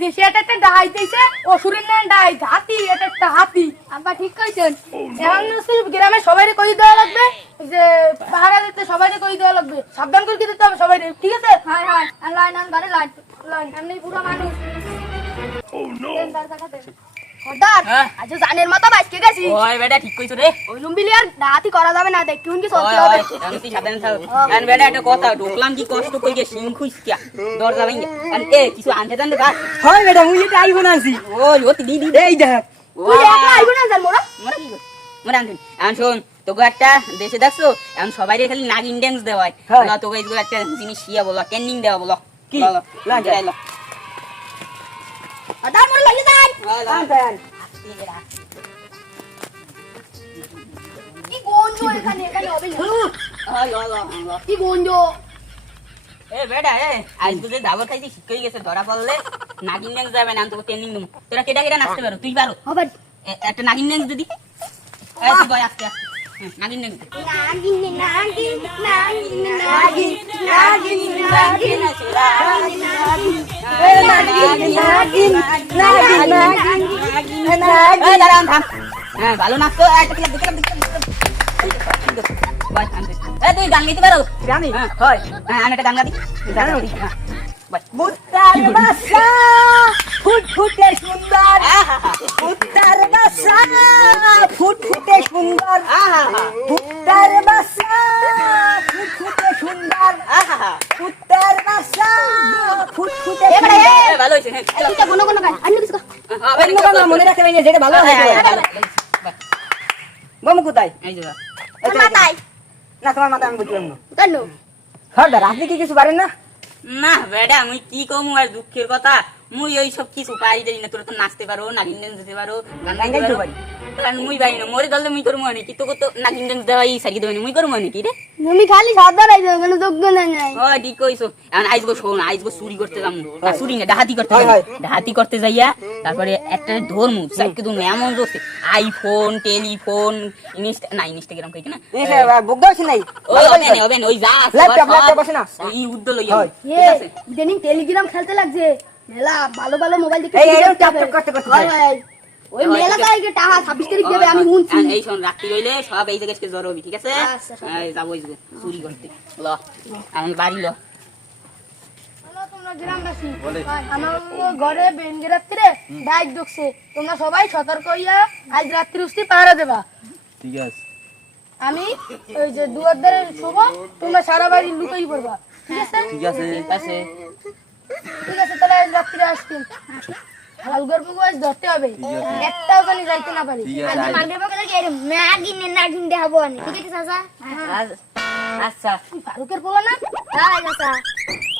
দেশে এটা একটা ডাইতেছে অসুরের নাম ডাইত হাতি এটা একটা হাতি। আব্বা ঠিক কইছেন? এখন গ্রামে সবাইরে কই দেওয়া লাগবে যে পাহারা দিতে কই দেওয়া লাগবে। সাবধান করে দিতে হবে সবাইরে ঠিক আছে? হ্যাঁ হ্যাঁ। লাইন আন গাড়ি লাইন লাইন এমনি পুরো মানুষ। সর্দার হ্যাঁ? আজ জানের মাথা বাইকে গেছি। ওই বেটা ঠিক কইছো রে। ওই লুম্বিলি আর ডাহাতি করা যাবে না দেখ কি চলতে হবে। ওই আমি তুই সাবধানে থাক। আর বেটা একটা কথা ঢুকলাম কি কষ্ট কই গে সিং খুইছিয়া দরজা ভাঙে। আর এ কিছু আনতে জানতে গা। হয় ম্যাডাম মুই এটা আইফোন আনছি। ওই ও দি দি এই দেখ। তুই একলা আইবো না জান মোরা? মোরা কি মোরা আনতে এখন শোন তোকে একটা দেশে দেখছ? এখন সবাই খালি নাগিন ড্যান্স দেওয়ায়। হ্যাঁ। তোকে একটা জিনিস শিয়া বলো ট্রেনিং দেওয়া বলো। কি? বলো, আদার মোরা লাগি যান বলো। আনতেন কি গঞ্জ এখানে এখানে হবে। কি গঞ্জ এ হয়ে নাগিন ড্যান্স যাবে না তোকে ট্রেনিং দেবো তোরা কেটা কেটা তুই পারো একটা নাগিন আস্তে আস্তে নাগিন ড্যান্স দে। নাগিন নাগিন নাগিন নাগিন নাগিন নাগিন এই দাঁড়ান থাম হ্যাঁ ভালো নাচতো এই, একটা ক্লাব, দেখলাম, দেখলাম, তুই গান গাইতে পারো জানি হ্যাঁ। হয় হ্যাঁ আমি একটা গান গাদি জানো? হ্যাঁ, বাসা ফুটফুটে সুন্দর। আহা, মুত্তার বাসা ফুটফুটে সুন্দর। বাসা ফুটফুটে সুন্দর। আহা। মুত্তার বাসা ফুটফুটে সুন্দর। ভালো হয়েছে হ্যাঁ কোনো কোনো গান কিছু অন্য মনে রাখতে পারি না, যেটা ভালো হ্যাঁ, হয় হ্যাঁ, হ্যাঁ, কোথায়? এই যে, মাথায়। না তোমার মাথা আমি বুঝলাম না। কেন? সর্দার আপনি কি কিছু পারেন না? না বেডা আমি কি কমু আর দুঃখের কথা? মুই ওই সব কিছু পারি জানি না তোরা তো নাচতে পারো নাগিন ড্যান্স দিতে পারো গান গাইতে গাইতে পারো। কারণ মুই না মোরে দলে মুই করব নাকি তোকে তো নাগিন ড্যান্স দেওয়াই সারি মুই করব নাকি রে? তুমি খালি সাদা কোনো যোগ্য নাই নাই। ও ঠিক কইছো। এখন আইজগো শোন আইজগো চুরি করতে না চুরি না ডাহাতি করতে হয়। ডাহাতি করতে যাইয়া তারপরে একটা ধর্মু সাইকে তুমি এমন আইফোন টেলিফোন ইনস্টা না ইনস্টাগ্রাম কই না এই আছে নাই? না না ওই যা ল্যাপটপ, ল্যাপটপ আছে না? ওই উদ্দ লইয়া হয়। ঠিক আছে? ইদানিং টেলিগ্রাম খেলতে লাগছে। মেলা ভালো ভালো মোবাইল দেখে এই, এই, টপ, টপ করতে, করতে হয়। ওই মেলা তারিখে টাকা ছাব্বিশ তারিখ দেবে আমি শুনছি এই শোন রাত্রি রইলে সব এই জায়গায় জড়ো হবি ঠিক আছে? আচ্ছা, এই যাব এই চুরি করতে। ল আমি বাড়ি ল। গ্রামবাসী। আমার ঘরে বেঙ্গে রাত্রে ডাইক ঢুকছে। তোমরা সবাই সতর্ক হইয়া আজ রাত্রি উস্তি পাহারা দেবা। ঠিক আছে। আমি ওই যে দুয়ার ধারে শোবো তোমরা সারা বাড়ি লুকাই পড়বা। ঠিক আছে? ঠিক আছে। ঠিক আছে। ঠিক আছে তাহলে আজ রাত্রে আজ ধরতে হবে। একটাও জানি যাইতে না পারি। আজ নাগিন দেখাবো আমি। ঠিক আছে চাচা? আচ্ছা। ফারুকের পোলা না? হ্যাঁ চাচা।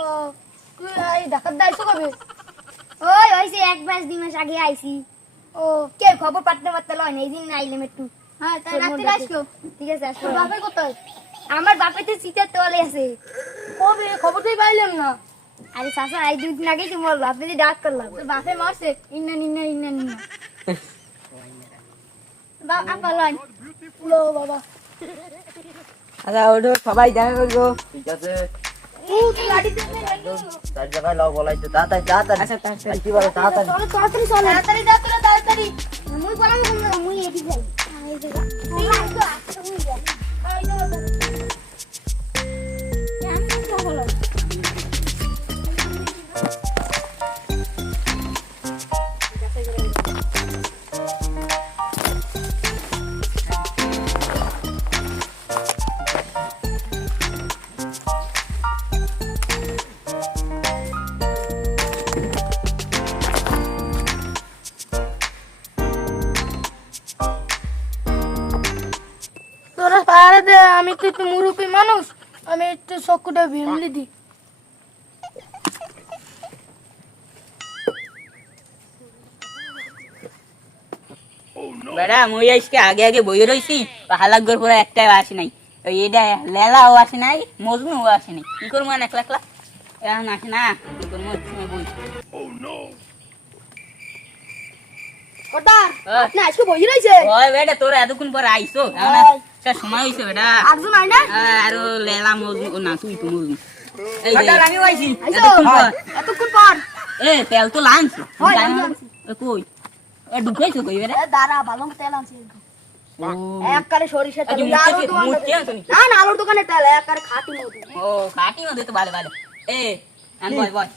ও তুই এই ডাকাত দাইছো কবে? ওই হইছে এক মাস দুই মাস আগে আইছি। ও কে খবর পাঠতে পারতে লয় না এই দিন আইলাম একটু হ্যাঁ তাই রাত্রে আসলো। ঠিক আছে আসো। তোর বাপে কোথায়? আমার বাপে তো শীতের তোয়ালে আছে। কবে? খবরটাই পাইলাম না। আরে চাচা এই দুই দিন আগে তো মোর বাপে ডাক করলাম তোর বাপে মারছে ইন্না ইন্না ইন্না ইন্না বাপ আপা লয় লো বাবা আচ্ছা ওঠো সবাই দেখা করব ঠিক আছে ও তুই গাড়িতে চার জায়গায় লাও বলাইতে তাড়াতাড়ি তোরা পাহাড়ে দে আমি তো একটু মুরুপি মানুষ। আমি একটু চকুটা ভিমলি দিই বেটা মুই আজকে আগে আগে বই রইছি হালাক পরে একটাই আসে নাই। ওই এটা লেলাও আসে নাই মজনুও আসে নাই। কি করব এখন একলা একলা? এখন আসে না কি করব বই। সর্দার হ্যাঁ। আপনি আজকে বই রয়েছে ওই বেটা তোরা এতক্ষণ পরে আইসো। এখন আর সে সময় হইছে বেটা একজন আই না আরও লেলা মজনু না তুই তো মজনু এই যে, আইছি এতক্ষণ পর এ তেল তো লানছো আমি আনছি। কই এ ঢুকাইছো কই বেটা দাঁড়া ভালো তেল আনছি একবারে সরিষার তেল আচ্ছা, আলুর দোকান নি? না আলুর তেল একবারে খাঁটি মধু ও খাটি মধ্যে তো ভালো ভালো এ মাখ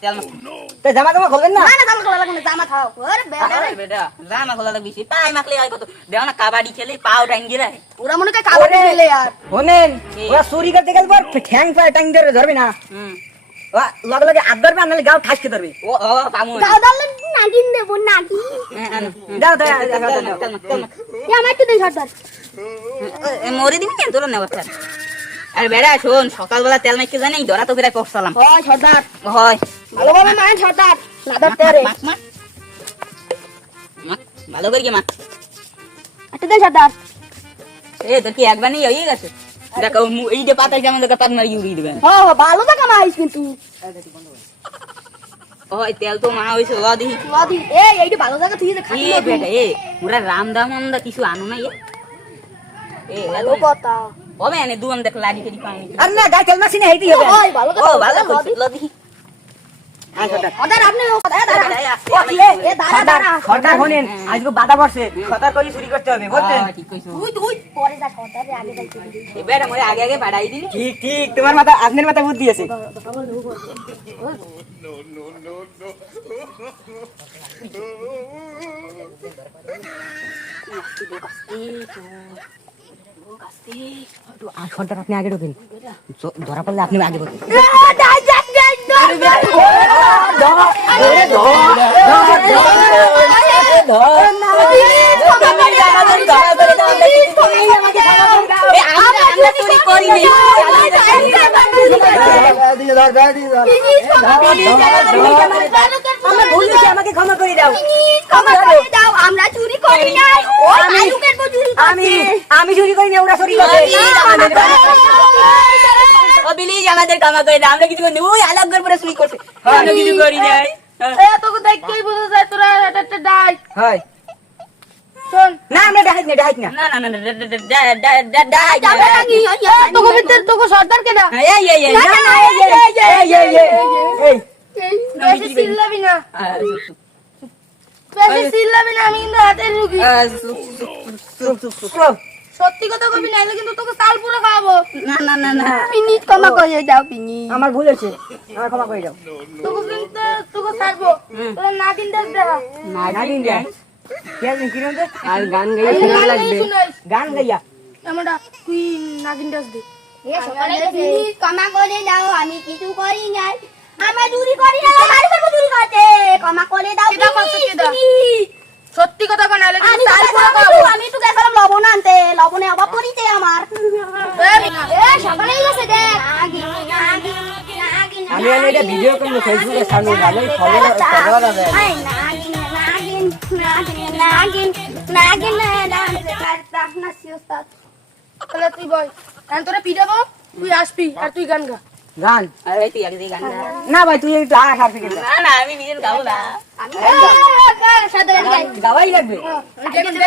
জামা খুলবেন না? না না জামা খোলা লাগবে না, জামা খাও। ওরে বেটা। বেটা জামা খোলা লাগবে বেশি পাই মাখলে কত? দেও না কাবাডি খেলে পাও টাঙ্গি রাখে ওরা মনে করে কাবাডি খেলে আর। শোনেন ওরা চুরি করতে গেলে পর ঠ্যাং পায়ে টাং ধরে ধরবে না। হুম। লগে লগে হাত ধরবে আর নাহলে গাও ঠাসকে ধরবে। ও ও পামু নাগিন দেবো দাও দাও আমার সর্দার মরে দিবি কেন? তোরা নেওয়ার চাল আরে বেড়া শোন সকালবেলা তেল মাইকে জানি ধরা তো বিরাট পড়ছিলাম। হয় সর্দার। হয়। ভালোভাবে মায়ের সর্দার। লাদার তেরে। ভালো করে কি একটু দেই সর্দার। এ তোর কি একবার নেই হয়ে গেছে? দেখো এই যে পাতা যেমন দেখো পাত মারি উড়িয়ে দেবেন হ হ, ভালো টাকা মাইস কিন্তু। ওই তেল তো মা দিহি লাদি এই এইটা ভালো জায়গা তুই যে এ বেটা এ ওরা রাম দাম আমদা কিছু আনো না এ। এ ভালো কথা। হবে এনে দুয়ান দেখ লাড়ি ফেরি পাওনি আর না গায়ে তেল মাসি না হেইতেই হবে ওই ভালো ও কথা ভালো লাদি। হ্যাঁ, করে হ্যাঁ, কইছো তুই তুই পরে যা সর্দারে আগে যাইতে এ বেটা মরে আগে আগে বাড়াই ঠিক ঠিক তোমার মাথা আপনার মাথা বুদ্ধি আছে আর ঘণ্টার আপনি আগে ঢোকেন ধরা পড়লে আপনি আগে ঢোকেন আমার ভুল হয়েছে আমাকে ক্ষমা করে দাও। আমরা চুরি করি নাই। আমি আমি চুরি করি না ওরা চুরি করে ও আমাদের কামা করে দাও। আমরা কিছু করি না। ওই আলাপ করে পরে সুই করছে আমরা কিছু করি নাই। এ তোকে দেখতেই বোঝা যায় তোরা এটা একটা ডাই। হয় শোন না আমরা দেখাই না দেখাই না না না না না ডা- ডা- ডা- ডা- ডা- ডা- ডা- তোকে ভিতরে তোকে সর্দার কে না এই এই এই না, না, না, এই, এই, এই, এই, এই, এই। বেশি চিল্লাবি না বেশি চিল্লাবি না আমি কিন্তু হাতের রুগী আহ, সু- সু- সু- সু- সু- চুপ। সত্যি কথা কবি নাইলে কিন্তু তোকে তাল পুরো খাওয়াবো না না না না পিনি ক্ষমা করে দাও পিনি আমার ভুল হয়েছে আমার ক্ষমা করে দাও তোকে কিন্তু তোকে ছাড়বো না দিন দেখ কি নাম আর গান আমি গান গাই গান গাইয়া। আমরা তুই নাগিন ডাস দে। ক্ষমা করে দাও আমি কিছু করি নাই। আমরা চুরি করি না বাড়ি করব চুরি করতে। ক্ষমা করে দাও। সত্যি কথা কো নাইলে আমি তো গেছিলাম গেছিলাম লবণ আনতে। লবণে অভাব পড়িতে আমার। সকালে গেছে দেখ। আমি এটা ভিডিও করব ফেসবুকে সামনে ভালোই আর তুই আগে। না ভাই তুই একটু আস আর থেকে না না আমি নিজের গাবো না আমি এ, এ, সাদরে গাই। গাওয়াই লাগবে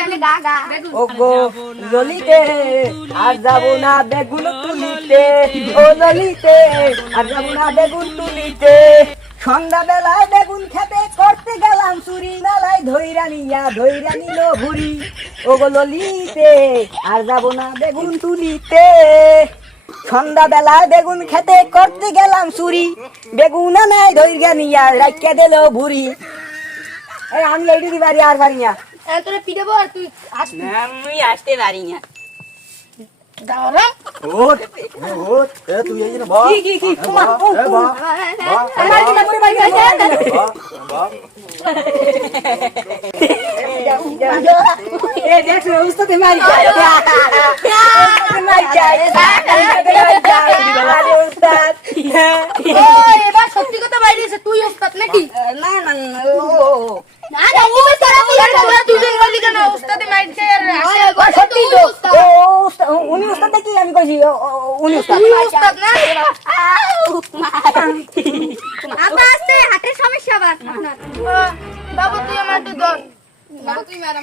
আমি গা গা ও গো ললিতে আর যাব না বেগুন তুলিতে ও ললিতে আর যাব না বেগুন তুলিতে সন্ধ্যা বেলায় বেগুন খেতে করতে গেলাম চুরি মেলায় ধৈরা নিয়া ধৈরা নিল ভুরি ও গো ললিতে আর যাব না বেগুন তুলিতে। সন্ধ্যা বেলায় বেগুন খেতে করতে গেলাম চুরি। বেগুন নাই ধৈরা নিয়া রাখিয়া দিল ভুরি এই আমি এইটুকু বাড়ি আর বাড়ি না। তোরা পিটাবো আর তুই আসবি। আমি আসতে পারি না। দাঁড়াম ওট ওট এ তুই এই না বল কি কি কি তোমার ও এ বল আমার কি করে বাড়ি গেছে এ দেখো উস্তাদে মারি যায় উস্তাদে মারি যায় আরে উস্তাদ ও এবার সত্যি কথা বাইরেছে তুই ওস্তাদ নাকি না না তুই মার